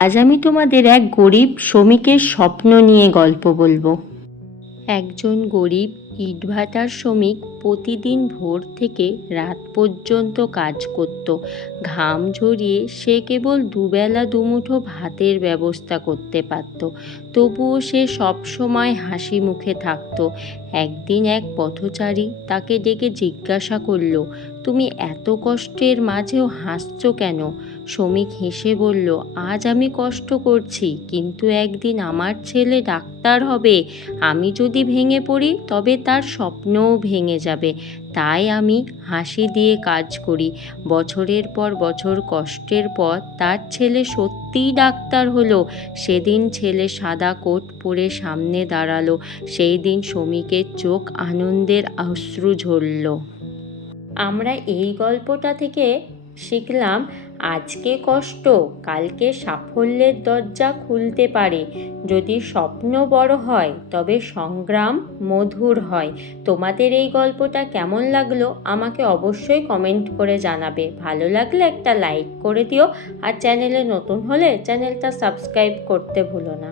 আজ আমি তোমাদের এক গরিব শ্রমিকের স্বপ্ন নিয়ে গল্প বলবো। একজন গরিব ইটভাটার শ্রমিক প্রতিদিন ভোর থেকে রাত পর্যন্ত কাজ করত। ঘাম ঝরিয়ে সে কেবল দুবেলা দুমুঠো ভাতের ব্যবস্থা করতে পারত। তবুও সে সবসময় হাসি মুখে থাকত। একদিন এক পথচারী তাকে ডেকে জিজ্ঞাসা করল, তুমি এত কষ্টের মাঝেও হাসছো কেন? শ্রমিক হেসে বলল, আজ আমি কষ্ট করছি, কিন্তু একদিন আমার ছেলে ডাক্তার হবে। আমি যদি ভেঙে পড়ি তবে তার স্বপ্নও ভেঙে যাবে। তাই আমি হাসি দিয়ে কাজ করি। বছরের পর বছর কষ্টের পর তার ছেলে সত্যিই ডাক্তার হলো। সেদিন ছেলে সাদা কোট পরে সামনে দাঁড়ালো। সেই দিন শ্রমিকের চোখ আনন্দের অশ্রু ঝরল। আমরা এই গল্পটা থেকে শিখলাম, আজকে কষ্ট কালকে সাফল্যের দরজা খুলতে পারে। যদি স্বপ্ন বড় হয় তবে সংগ্রাম মধুর হয়। তোমাদের এই গল্পটা কেমন লাগলো আমাকে অবশ্যই কমেন্ট করে জানাবে। ভালো লাগলে একটা লাইক করে দিও, আর চ্যানেলে নতুন হলে চ্যানেলটা সাবস্ক্রাইব করতে ভুলো না।